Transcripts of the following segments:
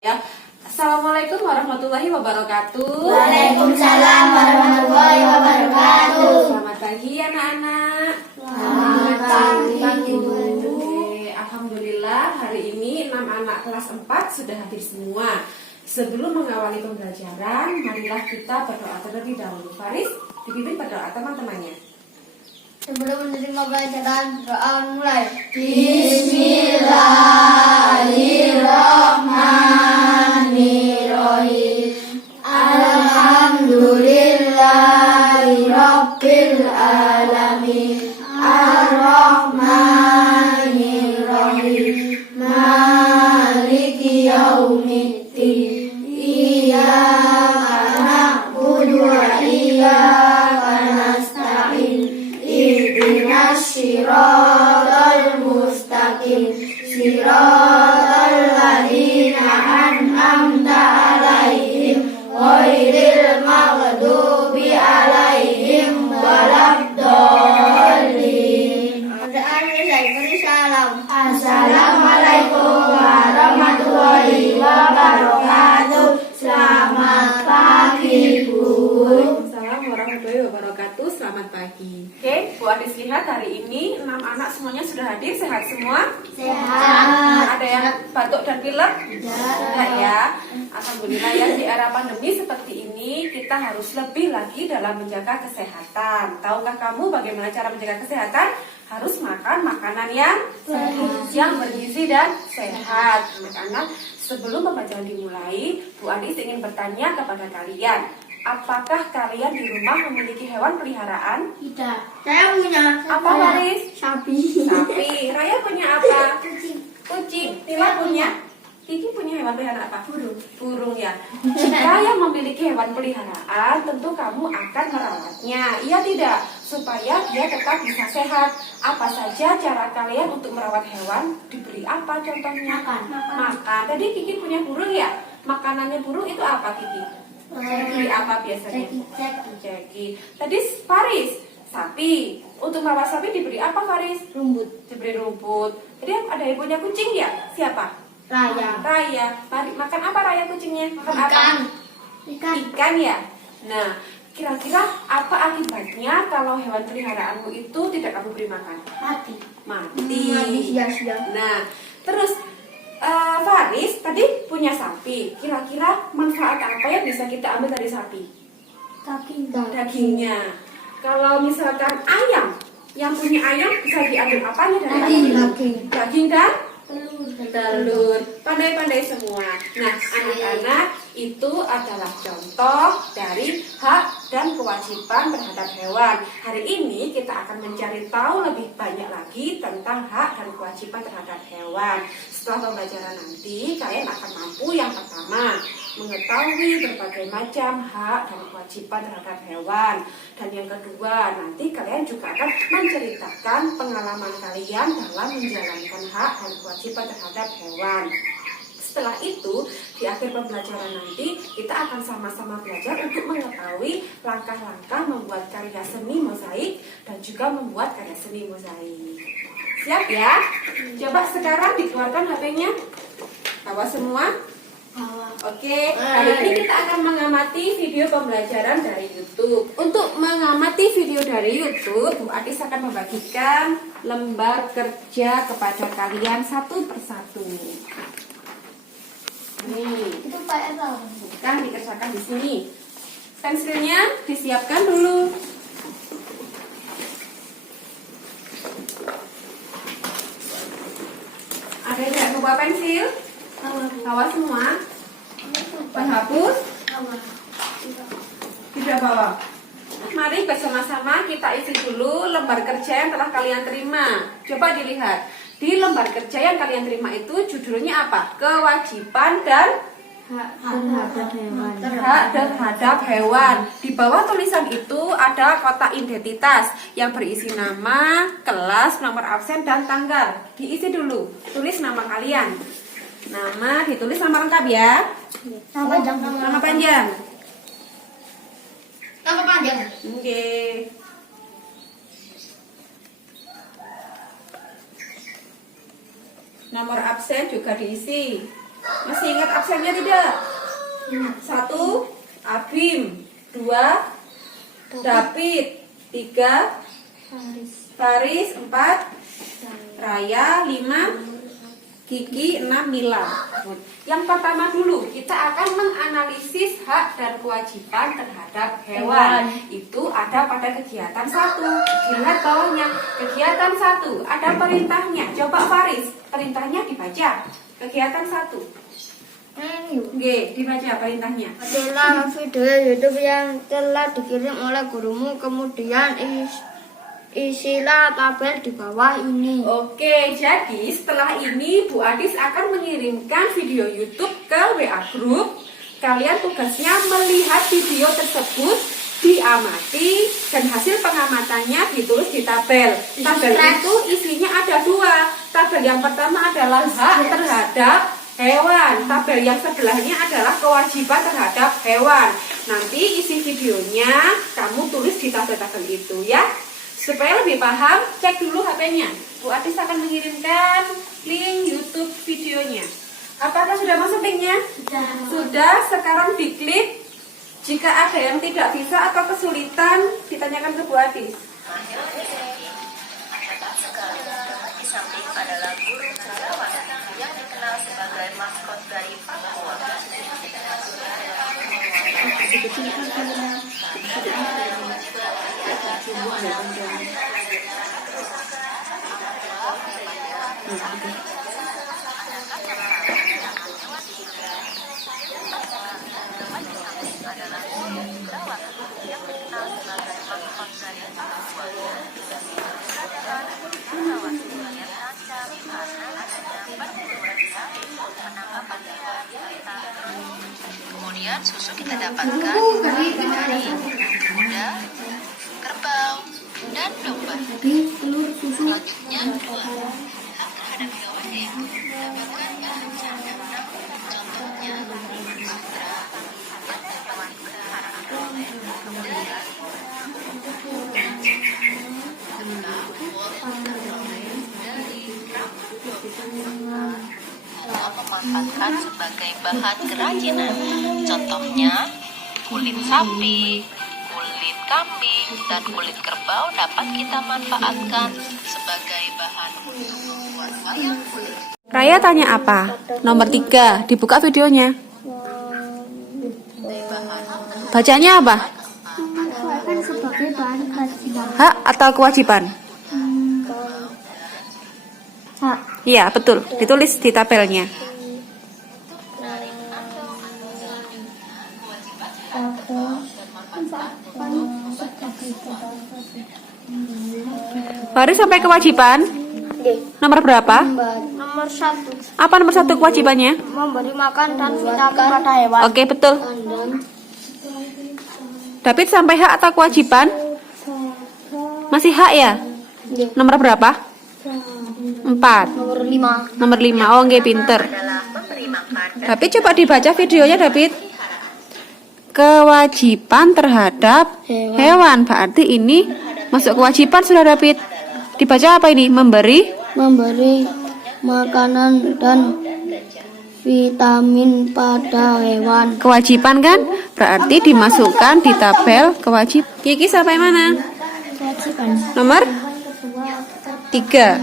Ya. Assalamualaikum warahmatullahi wabarakatuh. Waalaikumsalam warahmatullahi wabarakatuh. Selamat pagi anak-anak. Selamat pagi, Bu. Oke, alhamdulillah hari ini 6 anak kelas 4 sudah hadir semua. Sebelum mengawali pembelajaran, marilah kita berdoa terlebih dahulu. Faris, dipimpin berdoa teman-temannya. Sebelum menerima pelajaran, doa mulai. Bismillahirrahmanirrahim. Alhamdulillahirabbil alamin. Arrahmanirrahim. Maliki yaumiddin. Iyyaka na'budu wa iyyaka nasta'in. Ihdinas siratal mustaqim. Siratal ladzina an'amta 'alaihim ghairil maghdubi 'alaihim waladdallin. Assalamualaikum warahmatullahi wabarakatuh. Selamat pagi, Bu. Assalamualaikum warahmatullahi wabarakatuh. Selamat pagi. Oke, Bu Adis lihat hari ini 6 anak semuanya sudah hadir. Sehat semua? Sehat. Ada yang batuk dan pilek? Tidak. Enggak ya. Alhamdulillah ya, di era pandemi seperti ini kita harus lebih lagi dalam menjaga kesehatan. Tahukah kamu bagaimana cara menjaga kesehatan? Harus makan makanan yang Sehat. yang bergizi dan sehat. Anak-anak, sebelum pembelajaran dimulai, Bu Adis ingin bertanya kepada kalian, apakah kalian di rumah memiliki hewan peliharaan? Tidak. Saya punya. Apa, Faris? Sapi. Sapi. Raya punya apa? Kucing. Kucing. Tila punya? Kiki punya hewan peliharaan apa? Burung. Burung ya. Jika yang memiliki hewan peliharaan, tentu kamu akan merawatnya. Iya tidak? Supaya dia tetap bisa sehat. Apa saja cara kalian untuk merawat hewan? Diberi apa contohnya? Makan. Tadi Kiki punya burung ya? Makanannya burung itu apa, Kiki? Diberi apa biasanya? Ceki. Tadi Faris, sapi. Untuk merawat sapi diberi apa, Faris? Rumput. Diberi rumput. Tadi ada yang punya kucing ya? Siapa? Raya. Raya. Makan apa Raya kucingnya? Makan apa? Ikan ya. Nah, kira-kira apa akibatnya kalau hewan peliharaanmu itu tidak kamu beri makan? Mati. Mati. Sia-sia. Nah, terus Faris tadi punya sapi. Kira-kira manfaat apa yang bisa kita ambil dari sapi? Dagingnya. Kalau misalkan ayam, yang punya ayam bisa diambil apanya dari ayam? Daging dan telur. Pandai-pandai semua. Nah, anak-anak, itu adalah contoh dari hak dan kewajiban terhadap hewan. Hari ini kita akan mencari tahu lebih banyak lagi tentang hak dan kewajiban terhadap hewan. Setelah pembelajaran nanti, kalian akan mampu yang pertama, mengetahui berbagai macam hak dan kewajiban terhadap hewan. Dan yang kedua, nanti kalian juga akan menceritakan pengalaman kalian dalam menjalankan hak dan kewajiban terhadap hewan. Setelah itu, di akhir pembelajaran nanti, kita akan sama-sama belajar untuk mengetahui langkah-langkah membuat karya seni mozaik dan juga membuat karya seni mozaik. Siap ya? Coba sekarang dikeluarkan HP-nya. Tawa semua? Oke, hari ini kita akan mengamati video pembelajaran dari YouTube. Untuk mengamati video dari YouTube, Bu Adis akan membagikan lembar kerja kepada kalian satu persatu. Nih, Itu Pak Eva. bukan dikerjakan di sini. Pensilnya disiapkan dulu. Ada yang tidak bawa pensil? Bawa semua. Penghapus? Tidak bawa. Mari bersama-sama kita isi dulu lembar kerja yang telah kalian terima. Coba dilihat. Di lembar kerja yang kalian terima itu judulnya apa? Kewajiban dan hak terhadap hewan. Di bawah tulisan itu ada kotak identitas yang berisi nama, kelas, nomor absen, dan tanggal. Diisi dulu. Tulis nama kalian. Nama ditulis nama lengkap ya. Nama panjang. Nama panjang. Nama panjang. Oke. Nomor absen juga diisi. Masih ingat absennya tidak? 1. Abim. 2. David. 3. Faris. 4. Raya. 5. Kiki. 6. Mila. Yang pertama dulu, kita akan menganalisis hak dan kewajiban terhadap hewan. Itu ada pada kegiatan 1. Lihat bawahnya, kegiatan 1 ada perintahnya. Coba Faris, perintahnya dibaca. Kegiatan 1. Oke, dibaca perintahnya. Adalah video YouTube yang telah dikirim oleh gurumu, kemudian isilah tabel di bawah ini. Oke, jadi setelah ini Bu Adis akan mengirimkan video YouTube ke WA Group. Kalian tugasnya melihat video tersebut, diamati, dan hasil pengamatannya ditulis di tabel. Tabel itu isinya ada 2. Tabel yang pertama adalah hak terhadap hewan. Tabel yang sebelahnya adalah kewajiban terhadap hewan. Nanti isi videonya kamu tulis di tabel-tabel itu ya. Supaya lebih paham, cek dulu HP-nya. Bu Adis akan mengirimkan link YouTube videonya. Apakah sudah masuk linknya? Sudah. Sekarang diklik. Jika ada yang tidak bisa atau kesulitan, ditanyakan ke Bu Adis. Di samping adalah burung cenderawasih yang dikenal sebagai maskot dari Papua. Kemudian susu kita dapatkan dari kuda, kerbau, dan domba. Selanjutnya 2. Hak terhadap hewan yaitu mendapatkan bahan sandang. Contohnya sutra, hewan peliharaan, kemudian memanfaatkan sebagai bahan kerajinan. Contohnya kulit sapi, kulit kambing, dan kulit kerbau dapat kita manfaatkan sebagai bahan untuk membuat wayang kulit. Raya tanya apa? Nomor 3, dibuka videonya. Bacanya apa? Kan sebagai bahan kewajiban. Hak atau kewajiban? Hak. Iya, betul. Ditulis di tabelnya. Faris sampai kewajiban? Nomor berapa? Nomor 1. Apa nomor 1 kewajibannya? Memberi makan dan vitamin pada hewan. Oke, betul. David sampai hak atau kewajiban? Masih hak ya? Nomor berapa? 4. Nomor 5. Nomor 5. Oh, nggih, pinter. Adalah memberi makan dan David coba dibaca videonya, David. Kewajiban terhadap hewan. Berarti ini masuk kewajiban sudah, David. Dibaca apa ini? Memberi Makanan dan vitamin pada hewan. kewajiban kan? Berarti dimasukkan di tabel kewajiban. Kiki sampai mana? Kewajiban. Nomor 3.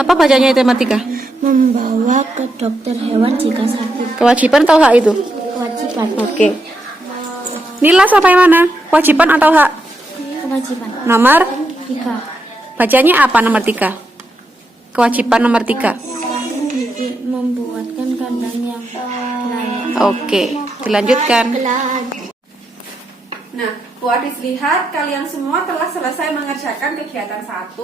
Apa bacanya itu nomor 3? Membawa ke dokter hewan jika sakit. Kewajiban atau hak itu? Kewajiban. Oke. Nila sampai mana? Kewajiban atau hak? Kewajiban. Nomor 3. bacanya apa nomor 3? Kewajiban nomor 3. Membuatkan kandang yang layak. Oke, dilanjutkan. Belah. Nah, Bu Adis lihat kalian semua telah selesai mengerjakan kegiatan 1.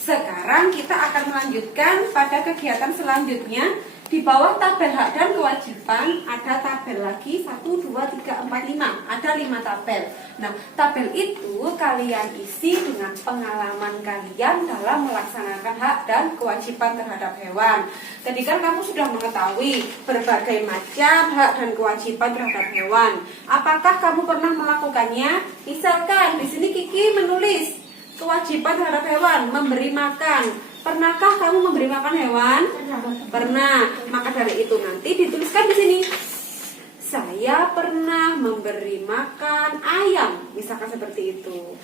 Sekarang kita akan melanjutkan pada kegiatan selanjutnya. Di bawah tabel hak dan kewajiban ada tabel lagi 1, 2, 3, 4, 5. Ada 5 tabel. Nah, tabel itu kalian isi dengan pengalaman kalian dalam melaksanakan hak dan kewajiban terhadap hewan. Tadi kan kamu sudah mengetahui berbagai macam hak dan kewajiban terhadap hewan. Apakah kamu pernah melakukannya? Misalkan di sini Kiki menulis kewajiban terhadap hewan, memberi makan. Pernahkah kamu memberi makan hewan? Pernah. Maka dari itu nanti dituliskan di sini. Saya pernah memberi makan ayam. Misalkan seperti itu.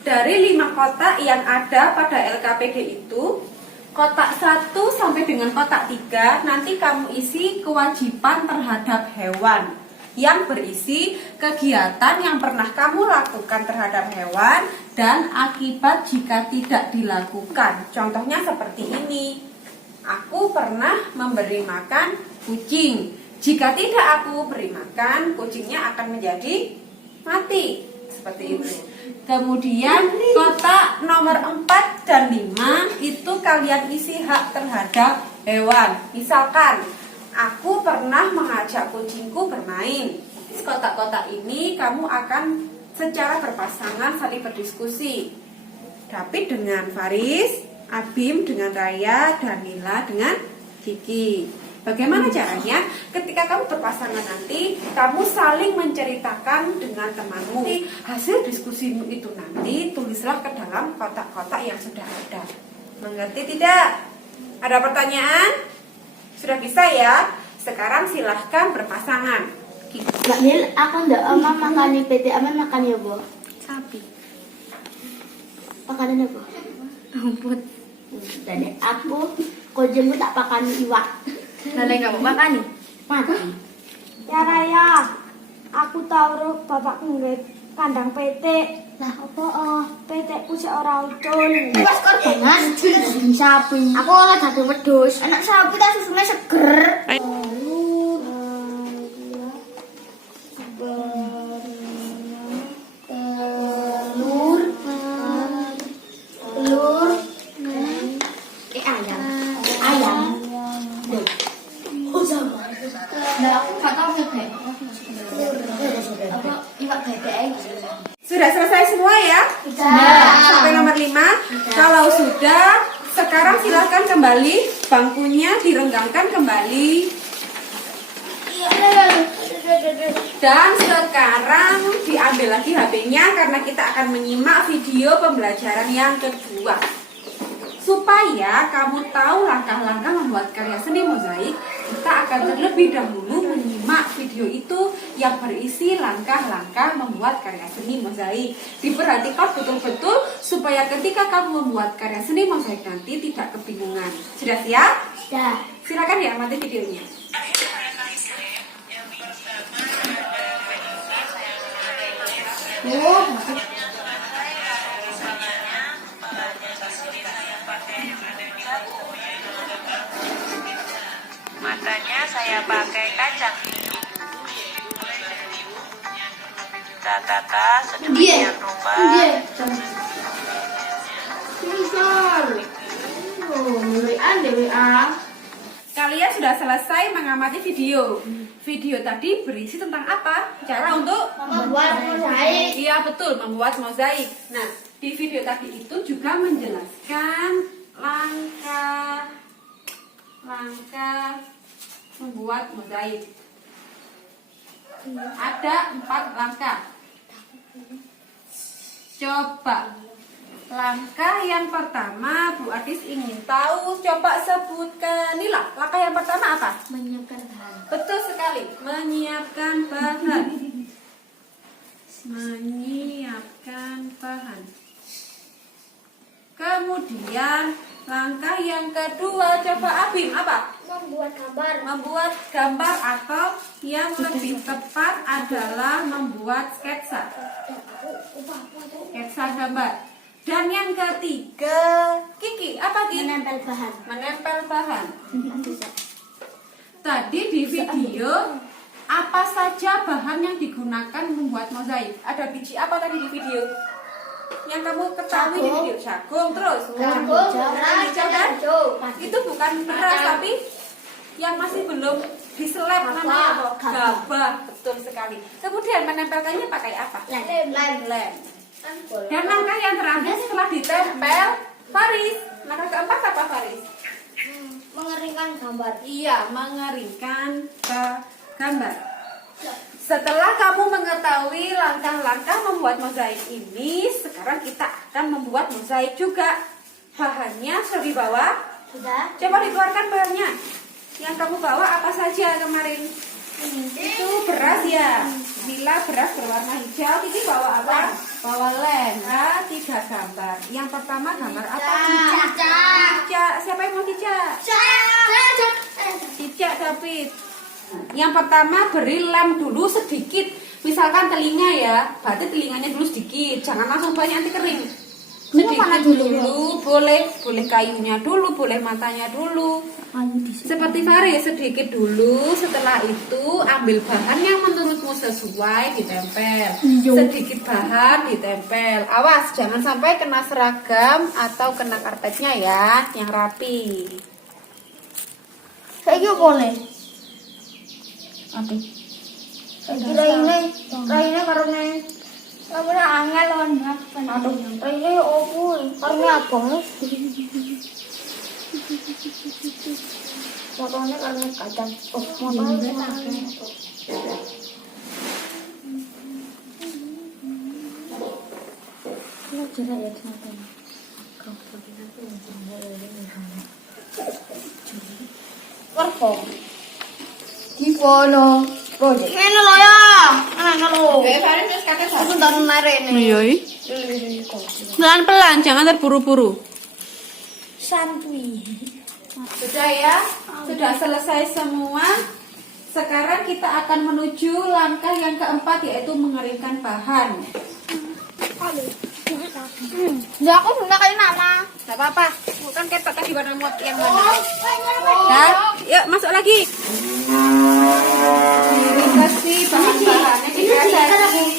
Dari 5 kotak yang ada pada LKPD itu, kotak 1 sampai dengan kotak 3 nanti kamu isi kewajiban terhadap hewan yang berisi kegiatan yang pernah kamu lakukan terhadap hewan dan akibat jika tidak dilakukan. Contohnya seperti ini. Aku pernah memberi makan kucing. Jika tidak aku beri makan, kucingnya akan menjadi mati. Seperti itu. Kemudian kotak nomor 4 dan 5 itu kalian isi hak terhadap hewan. Misalkan aku pernah mengajak kucingku bermain. Di kotak-kotak ini kamu akan secara berpasangan saling berdiskusi. David dengan Faris, Abim dengan Raya, Danila dengan Kiki. Bagaimana caranya? Ketika kamu berpasangan nanti, kamu saling menceritakan dengan temanmu. Hasil diskusimu itu nanti tulislah ke dalam kotak-kotak yang sudah ada. Mengerti tidak? Ada pertanyaan? Sudah bisa ya? Sekarang silahkan berpasangan. Mbak Nil, aku ndak oma makan di PT Aman makan ya, Bu? Sapi. Makanan apa? Rumput. Dan aku kojemu tak pakan iwak. Lalu kamu makan nih? Mati. Ya Raya, aku tahu bapak nggak kandang PT. Lah apa oh? PT ku sik ora ucul. Pas korbanan daging sapi. Aku ora daging wedhus. Anak sapi tak susunya seger. Telur. Ayam. Nah, aku nggak tahu bebek. Apa iwak bebek? Sudah selesai semua ya? Sampai nomor 5. Kalau sudah, sekarang silahkan kembali. Bangkunya direnggangkan kembali. Dan sekarang diambil lagi HP-nya karena kita akan menyimak video pembelajaran yang kedua. Supaya kamu tahu langkah-langkah membuat karya seni mozaik, kita akan terlebih dahulu menyimak video itu yang berisi langkah-langkah membuat karya seni mozaik. Diperhatikan betul-betul supaya ketika kamu membuat karya seni mozaik nanti tidak kebingungan. Sudah siap? Dah. Silakan diamati videonya. Matanya saya pakai kacang hijau. Tata sedemikian rupa. Kalian sudah selesai mengamati video. Video tadi berisi tentang apa? Cara untuk Membuat mozaik. Iya betul, membuat mozaik. Nah, di video tadi itu juga menjelaskan langkah membuat mozaik. Ada 4 langkah. Coba langkah yang pertama Bu Adis ingin tahu, coba sebutkan. Nila, langkah yang pertama apa? Menyiapkan bahan. Betul sekali, menyiapkan bahan. Menyiapkan bahan. Kemudian langkah yang kedua, coba Abim, apa? Membuat gambar. Membuat gambar atau yang lebih tepat adalah membuat sketsa. Sketsa gambar. Dan yang ketiga, Kiki, apa Kiki? Menempel bahan. Menempel bahan. Tadi di video apa saja bahan yang digunakan membuat mozaik? Ada biji apa tadi di video? Yang kamu ketahui di video jagung, terus Jagung, hijau kan? Itu bukan beras tapi yang masih belum diseleb namanya apa? Gabah, betul sekali. Kemudian menempelkannya pakai apa? Lem. Dan langkah yang terakhir setelah ditempel, Faris. Langkah keempat apa Faris? Mengeringkan gambar. Iya, mengeringkan gambar. Setelah kamu mengetahui langkah-langkah membuat mozaik ini, sekarang kita akan membuat mozaik juga. Bahannya sudah dibawa? Sudah. Coba dikeluarkan bahannya. Yang kamu bawa apa saja kemarin? Itu beras ya. Bila beras berwarna hijau, Kiki bawa apa? Bawa lem. Nah, 3 gambar. Yang pertama gambar apa? Cicak. Siapa yang mau cicak? Cicak David. Yang pertama beri lem dulu sedikit. Misalkan telinga ya, berarti telinganya dulu sedikit. Jangan langsung banyak nanti kering. Sedikit dulu, boleh kayunya dulu, boleh matanya dulu. Seperti Faris, sedikit dulu. Setelah itu ambil bahan yang menurutmu sesuai, ditempel. Sedikit bahan ditempel. Awas, jangan sampai kena seragam atau kena karpetnya ya, yang rapi. Saiki opo ne? Saiki raine karone ora angel lon. Aduh, raine opo? Karone abang. Motornya karena kacang. Oh, motornya Gimana? Project. Ngene lho ya. Ana lho. Faris wis kate Aku ntar narene. Iya. Pelan-pelan, jangan terburu-buru. Santuy. Sudah ya? Sudah selesai semua. Sekarang kita akan menuju langkah yang keempat, yaitu mengeringkan bahan. Ya aku sudah kayak nama. Gak apa-apa, bukan ketok tadi warna muat yang mana. Dan, yuk masuk lagi. Kasih bahan-bahannya dikasih.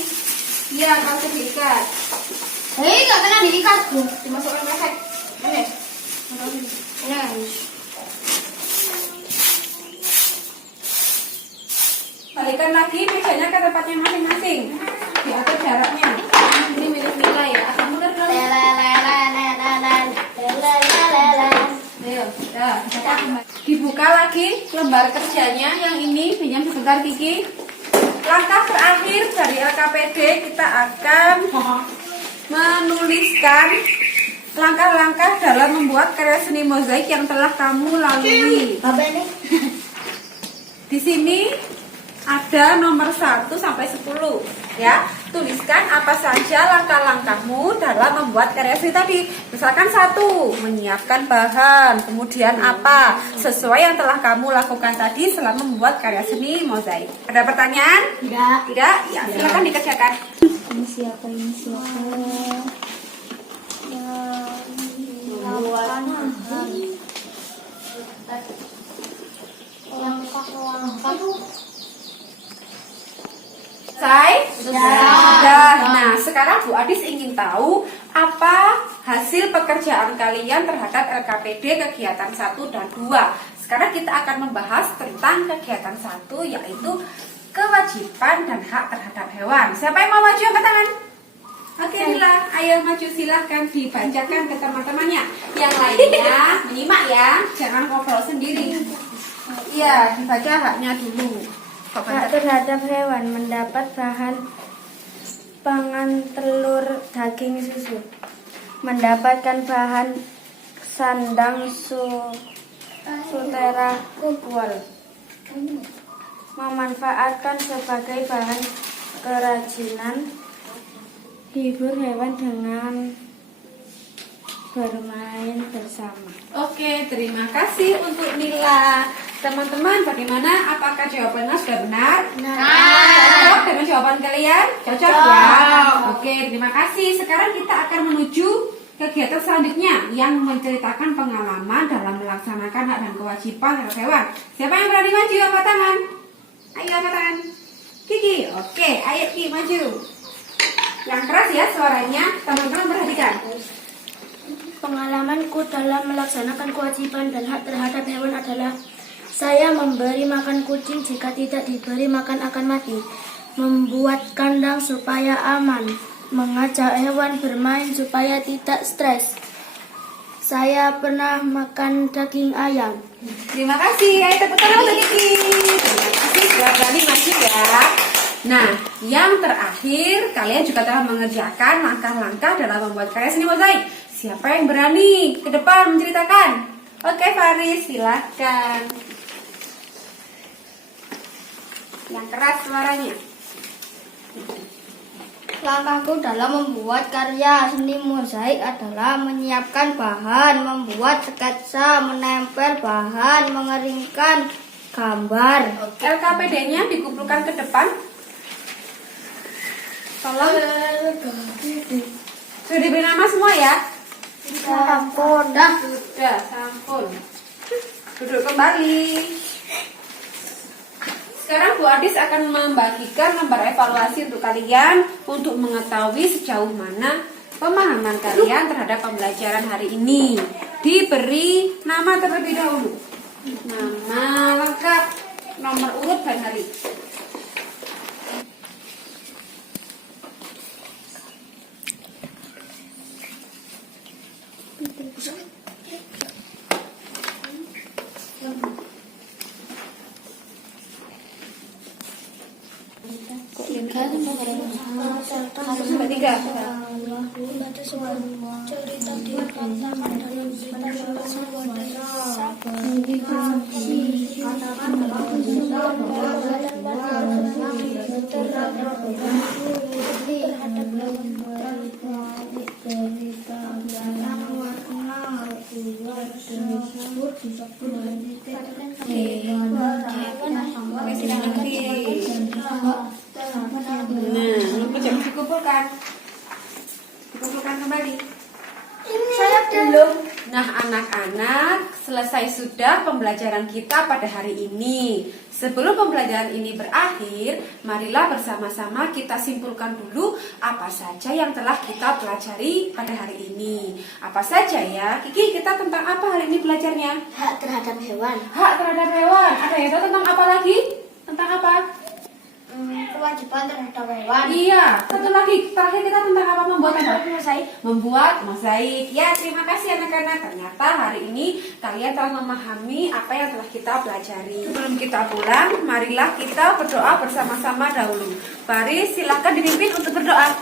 Iya, kasih diikat. Gak kena diikat tuh. Dimasukkan pesek. Ini. Balikan lagi mejanya ke tempatnya masing-masing. Diatur jaraknya. Ini milik Mila ya. Asal mundur dong. Ayo, ya, dibuka lagi lembar kerjanya yang ini. Pinjam sebentar Kiki. Langkah terakhir dari LKPD, kita akan menuliskan langkah-langkah dalam membuat karya seni mozaik yang telah kamu lalui. Apa ini? Di sini ada nomor 1 sampai 10 ya. Tuliskan apa saja langkah-langkahmu dalam membuat karya seni tadi. Misalkan 1, menyiapkan bahan. Kemudian apa? Sesuai yang telah kamu lakukan tadi selama membuat karya seni mozaik. Ada pertanyaan? Tidak? Ya, silakan dikerjakan. Ini siapa? Selesai? Sudah. Nah, sekarang Bu Adis ingin tahu apa hasil pekerjaan kalian terhadap LKPD kegiatan 1 dan 2. Sekarang kita akan membahas tentang kegiatan 1, yaitu kewajiban dan hak terhadap hewan. Siapa yang mau maju angkat tangan? Oke, Mila, ayo maju, silahkan dibacakan ke teman-temannya. Yang lainnya menyimak ya, jangan ngobrol sendiri. Iya, dibaca haknya dulu. Hak terhadap hewan mendapat bahan pangan, telur, daging, susu. Mendapatkan bahan sandang, sutera, kual. Memanfaatkan sebagai bahan kerajinan. Hibur hewan dengan bermain bersama. Oke, terima kasih untuk Nila. Teman-teman, bagaimana? Apakah jawabannya sudah benar? Cocok dengan jawaban kalian? Cocok ya? Oke, terima kasih. Sekarang kita akan menuju kegiatan selanjutnya yang menceritakan pengalaman dalam melaksanakan hak dan kewajiban terhadap hewan. Siapa yang berani maju? Angkat tangan. Ayo angkat tangan. Kiki. Oke, ayo Kiki maju. Yang keras ya suaranya. Teman-teman perhatikan. Pengalamanku dalam melaksanakan kewajiban dan hak terhadap hewan adalah saya memberi makan kucing, jika tidak diberi makan akan mati. Membuat kandang supaya aman. Mengajak hewan bermain supaya tidak stres. Saya pernah makan daging ayam. Terima kasih. Ayo tepuk tangan untuk Kiki. Terima kasih sudah berani maju ya. Nah, yang terakhir kalian juga telah mengerjakan langkah-langkah dalam membuat karya seni mozaik. Siapa yang berani ke depan menceritakan? Oke, Faris, silahkan. Yang keras suaranya. Langkahku dalam membuat karya seni mozaik adalah menyiapkan bahan, membuat sketsa, menempel bahan, mengeringkan gambar. LKPD-nya dikumpulkan ke depan. Tolong. Sudah diberi nama semua ya? Sampun. Sudah, sampun. Duduk kembali. Sekarang Bu Adis akan membagikan lembar evaluasi untuk kalian untuk mengetahui sejauh mana pemahaman kalian terhadap pembelajaran hari ini. Diberi nama terlebih dahulu. Nama lengkap, nomor urut dan hari. Satu sampai tiga. Dikumpulkan. Dikumpulkan kembali. Saya belum. Nah, anak-anak, selesai sudah pembelajaran kita pada hari ini. Sebelum pembelajaran ini berakhir, marilah bersama-sama kita simpulkan dulu apa saja yang telah kita pelajari pada hari ini. Apa saja ya? Kiki, kita tentang apa hari ini belajarnya? Hak terhadap hewan. Hak terhadap hewan. Ada yang tahu tentang apa lagi? Tentang apa? Kewajiban terhadap hewan. Iya, satu lagi. Terakhir kita tentang apa? Membuat apa? Membuat mozaik. Ya, terima kasih anak-anak. Ternyata hari ini kalian telah memahami apa yang telah kita pelajari. Sebelum kita pulang, marilah kita berdoa bersama-sama dahulu. Faris, silakan dipimpin untuk berdoa.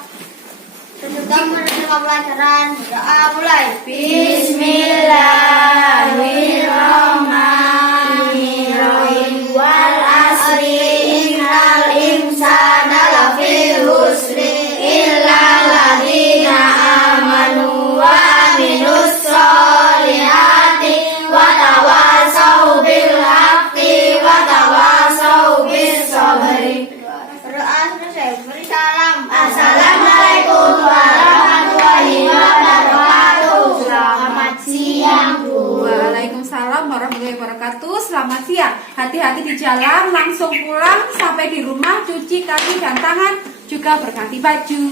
Sedang menerima pelajaran. Doa mulai. Bismillahirrahmanirrahim. Wal asri innal insana lafi husri illa alladziina amanu wa amilus solihati wa tawasau bil haqqi wa tawasau bis sabri. Berdoa selesai. Beri salam. Assalamualaikum warahmatullahi wabarakatuh. Selamat siang, Bu. Waalaikumsalam warahmatullahi wabarakatuh. Selamat siang. Hati-hati di jalan, langsung pulang. Sampai di rumah cuci kaki dan tangan, juga berganti baju.